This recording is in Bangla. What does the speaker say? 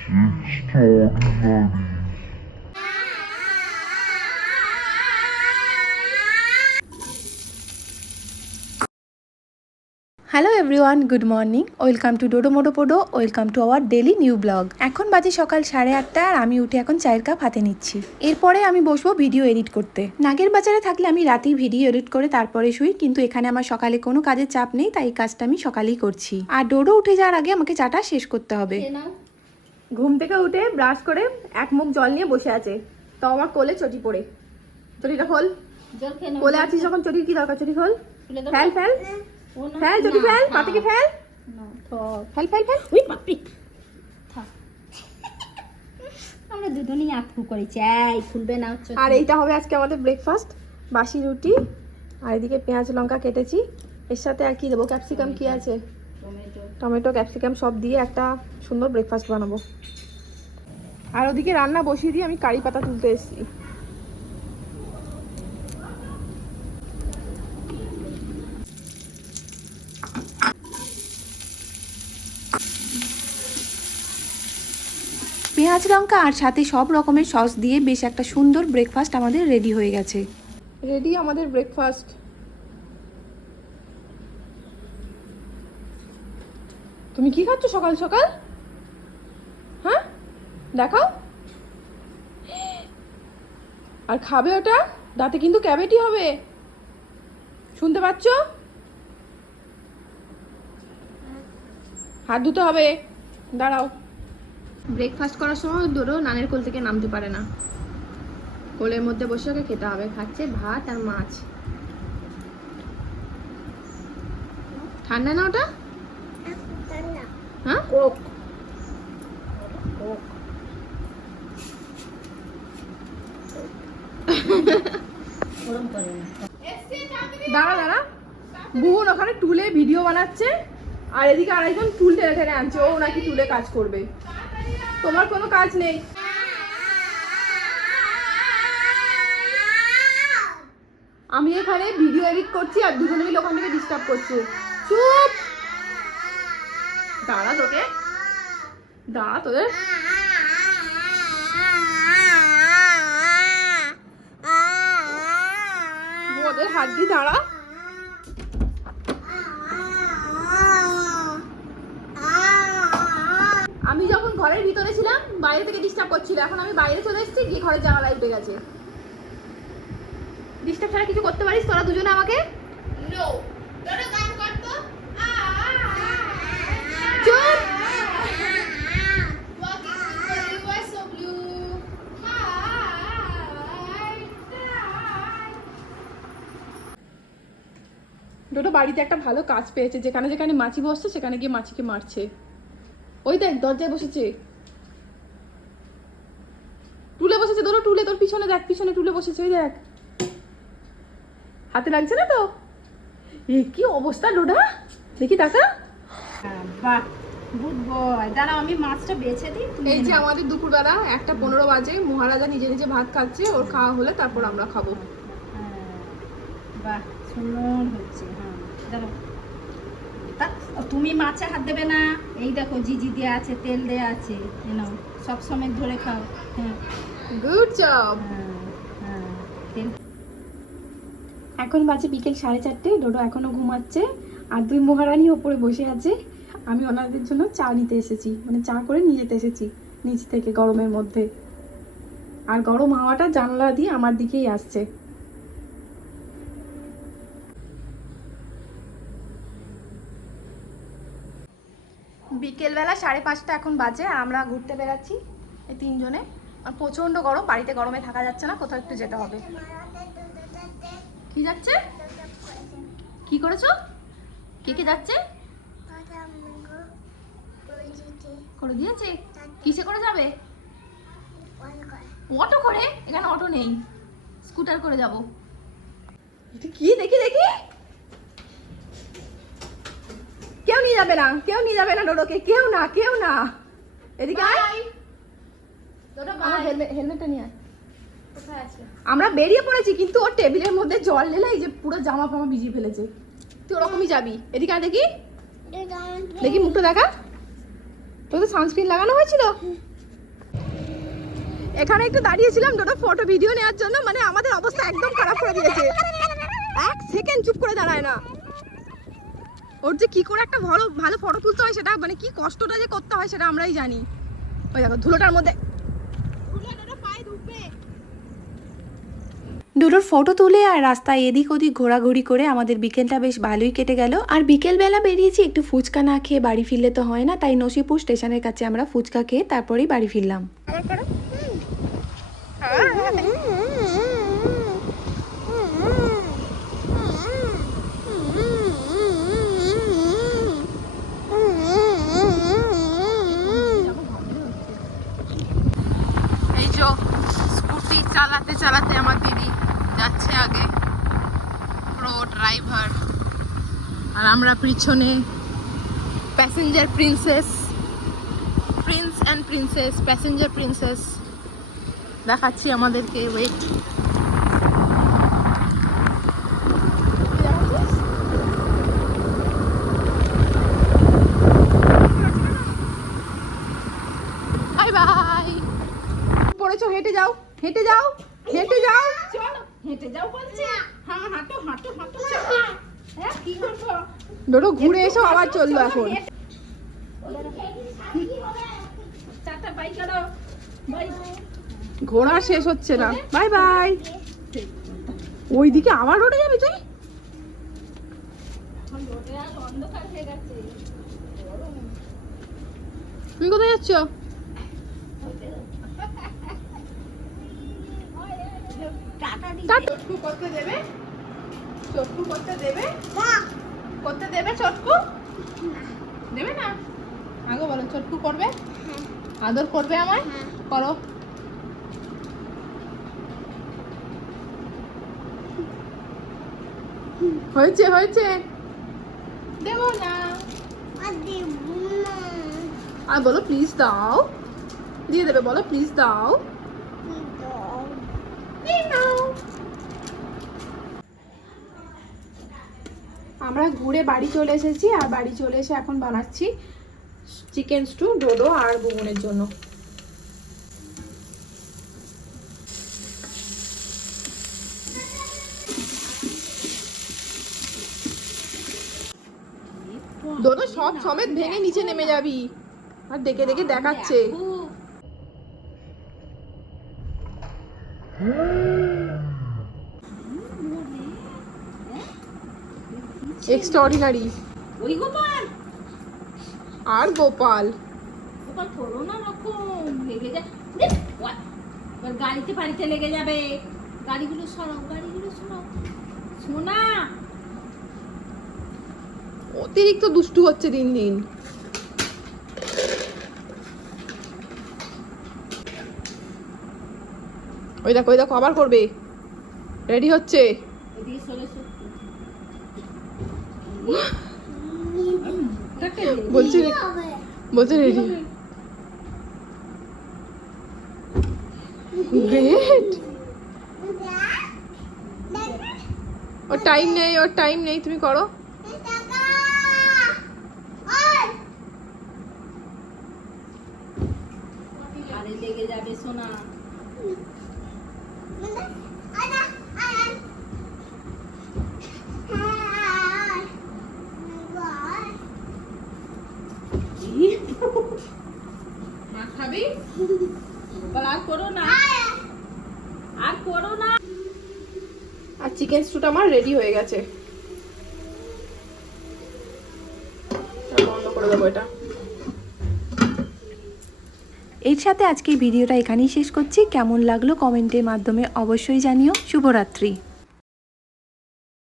Extraordinary. Hello everyone good morning welcome to Dodo মোডো পোডো welcome to our daily new blog এখন বাজে সকাল সাড়ে আটটা আর আমি উঠে এখন চায়ের কাপ হাতে নিচ্ছি। এরপরে আমি বসবো ভিডিও এডিট করতে। নাগের বাজারে থাকলে আমি রাতেই ভিডিও এডিট করে তারপরে শুই, কিন্তু এখানে আমার সকালে কোনো কাজের চাপ নেই, তাই এই কাজটা আমি সকালেই করছি। আর ডোডো উঠে যাওয়ার আগে আমাকে চাটা শেষ করতে হবে। ঘুম থেকে উঠে ব্রাশ করে এক মুখ জল নিয়ে বসে আছে। তো আমার কোলে চটি পড়ে। চটিটা খোল। কোলে আছিস যখন চটির কি দরকার? চটি খোল। ফেল ফেল। ফেল চটি ফেল। না, পা থেকে। ফেল ফেল ফেল। ফেল উই থাক। আমরা দুজনেই আতকু করেছি। এই খুলবে না আর এইটা হবে আজকে আমাদের ব্রেকফাস্ট বাসি রুটি। আর এদিকে পেঁয়াজ লঙ্কা কেটেছি। এর সাথে আর কি দেবো? ক্যাপসিকাম কি আছে? টমেটো টমেটো ক্যাপসিকাম সব দিয়ে একটা সুন্দর ব্রেকফাস্ট বানাবো। আর ওদিকে রান্না বসিয়ে দিয়ে আমি কারি পাতা তুলতে এসেছি। পেঁয়াজ লঙ্কা আর সাথে সব রকমের সস দিয়ে বেশ একটা সুন্দর ব্রেকফাস্ট আমাদের রেডি হয়ে গেছে। রেডি আমাদের ব্রেকফাস্ট তুমি কি খাচ্ছ সকাল সকাল? হ্যাঁ? দেখাও। আর খাবে ওটা? দাঁতে কিন্তু ক্যাবেটি হবে। শুনতে পাচ্ছ? হাত ধুতে হবে। দাঁড়াও। ব্রেকফাস্ট করার সময় ধরো নানের কোল থেকে নামতে পারে না। কোলের মধ্যে বসে ওকে খেতে হবে। খাচ্ছে ভাত আর মাছ। ঠান্ডা না ওটা? হ্যাঁ? কোক। গরম দাঁড়া দাঁড়া। বোন ওখানে টুলে ভিডিও বানাচ্ছে আর এদিকে আরেকজন টুল টেনে টেনে আনছে ও নাকি টুলে কাজ করবে। তোমার কোনো কাজ নেই? আমি এখানে ভিডিও এডিট করছি আর দুজনে মিলে ওখান থেকে ডিস্টার্ব করছে। চুপ! দাঁড়া তোকে। দাঁড়া তোদের। ওদের হাত দিয়ে দাঁড়া। আমি যখন ঘরের ভিতরে ছিলাম, বাইরে থেকে ডিস্টার্ব করছিল। এখন আমি বাইরে চলে এসেছি, গিয়ে ঘরের জানালায় উঠে গেছে। ডিস্টার্ব ছাড়া কিছু করতে পারিস তোরা দুজনে আমাকে? চুপ বাড়িতে একটা ভালো কাজ পেয়েছে যেখানে যেখানে মাছি বসছে সেখানে গিয়ে মাছিকে মারছে। ওই দেখ দরজায় বসেছে। টুলে বসেছে ধরো টুলে তোর পিছনে দেখ পিছনে টুলে বসেছে ওই দেখ। হাতে লাগছে না তো? এ কি অবস্থা লোডা? দেখি টাকা হ্যাঁ, বাহ গুড বয় দাঁড়াও আমি মাছটা বেছে দিই এই যে আমাদের দুপুরবেলা একটা পনেরো বাজে মহারাজা নিজে নিজে ভাত খাচ্ছে ওর খাওয়া হলে তারপর আমরা খাব। হ্যাঁ, বাহ সুন্দর হচ্ছে। তা- তুমি মাছে হাত দেবে না? এই দেখো জিজি দেওয়া আছে তেল দেওয়া আছে নাও সব সময় ধরে খাও। হ্যাঁ। গুড জব হ্যাঁ হ্যাঁ এখন বাজে বিকেল সাড়ে চারটে ডোডো এখনও ঘুমাচ্ছে আর দুই মহারানী ওপরে বসে আছে। আমি ওনাদের জন্য চা নিতে এসেছি মানে চা করে নিয়ে যেতে এসেছি নিচ থেকে গরমের মধ্যে। আর গরম হাওয়াটা জানলা দিয়ে আমার দিকেই আসছে। বিকেলবেলা সাড়ে পাঁচটা এখন বাজে আমরা ঘুরতে বেড়াচ্ছি এই তিনজনে। আর প্রচণ্ড গরম, বাড়িতে গরমে থাকা যাচ্ছে না, কোথাও একটু যেতে হবে। কি যাচ্ছে? কি করেছ? কে কে যাচ্ছে? করে দিয়েছে। কিসে করে যাবে? অটো করে? এখানে অটো নেই। স্কুটার করে যাব। কি? দেখি দেখি। কেউ নিয়ে যাবে না কেউ নিয়ে যাবে না ডোডোকে কেউ না কেউ না। এদিকে আয়। আমার হেলমেটটা নিয়ে আয়। আমরা বেরিয়ে পড়েছি কিন্তু ওর টেবিলের মধ্যে জল ঢেলে এই যে পুরো জামা ফামা ভিজিয়ে ফেলেছে। তুই ওরকমই যাবি। এদিকে আয় দেখি। দেখি মুখটা দেখা। তোর তো সানস্ক্রিন লাগানো হয়েছিল? এখানে একটু দাঁড়িয়েছিলাম দুটো ফটো ভিডিও নেওয়ার জন্য। মানে আমাদের অবস্থা একদম খারাপ করে দিয়েছে। এক সেকেন্ড চুপ করে দাঁড়ায় না। ওর যে কি করে একটা ভালো ভালো ফটো তুলতে হয় সেটা মানে কি কষ্টটা যে করতে হয় সেটা আমরাই জানি। ওই দেখো ধুলোটার মধ্যে। ডোডোর ফটো তুলে আর রাস্তায় এদিক ওদিক ঘোরাঘুরি করে আমাদের বিকেলটা বেশ ভালোই কেটে গেল। আর বিকেলবেলা বেরিয়েছি একটু ফুচকা না খেয়ে বাড়ি ফিরলে তো হয় না তাই নসিপুর স্টেশনের কাছে আমরা ফুচকা খেয়ে তারপরেই বাড়ি ফিরলাম এই যে স্কুটি চালাতে চালাতে আমার দিদি যাচ্ছে আগে প্রো ড্রাইভার। আর আমরা পিছনে passenger princess. Prince and princess, passenger princess. দেখাচ্ছি আমাদেরকে, ওয়েট। হেঁটে যাও হেঁটে যাও হেঁটে যাও। হেঁটে যাও বলছি। হাঁটো হাঁটো হাঁটো। হ্যাঁ কি হাঁটো ডোডো ঘুরে এসো আবার চলল এখন। ঘোরা শেষ হচ্ছে না। Bye bye. ওইদিকে আবার রোডে যাবি তুই? তুমি কোথায় যাচ্ছ? টাটা। দি করতে দেবে? চটকু করতে দেবে? করতে দেবে চটকু? দেবে না? আগে বলো চটকু করবে? আদর করবে আমায়? করো। হয়েছে হয়েছে। দেবো না। আর বলো প্লিজ দাও। দিয়ে দেবে বলো প্লিজ দাও এই নাও। আমরা ঘুরে বাড়ি চলে এসেছি আর বাড়ি চলে এসে এখন বানাচ্ছি চিকেন স্টু, ডোডো আর বুবনের জন্য। সব সমেত ভেঙে নিচে নেমে যাবি। আর দেখে দেখে দেখাচ্ছে। এক্সট্রাঅর্ডিনারি ওই গোপাল। আর গোপাল? গোপাল করো না রকম লেগে যায় এবার গাড়িতে বাড়িতে লেগে যাবে। গাড়িগুলো সরাও গাড়িগুলো সরাও। সোনা। অতিরিক্ত দুষ্টু হচ্ছে দিন দিন। ওই দেখো ওই দেখো আবার করবে। রেডি হচ্ছে? এদিকে বলছে বলছে রেডি। গ্রেট ওর টাইম নেই ওর টাইম নেই তুমি করো আরে লেগে যাবে সোনা মা খাবি গোপাল আর করো না আর করো না আর চিকেন স্টুটা আমার রেডি হয়ে গেছে। এর সাথে আজকের ভিডিওটা এখানেই শেষ করছি। কেমন লাগল কমেন্টের মাধ্যমে অবশ্যই জানিও। শুভরাত্রি।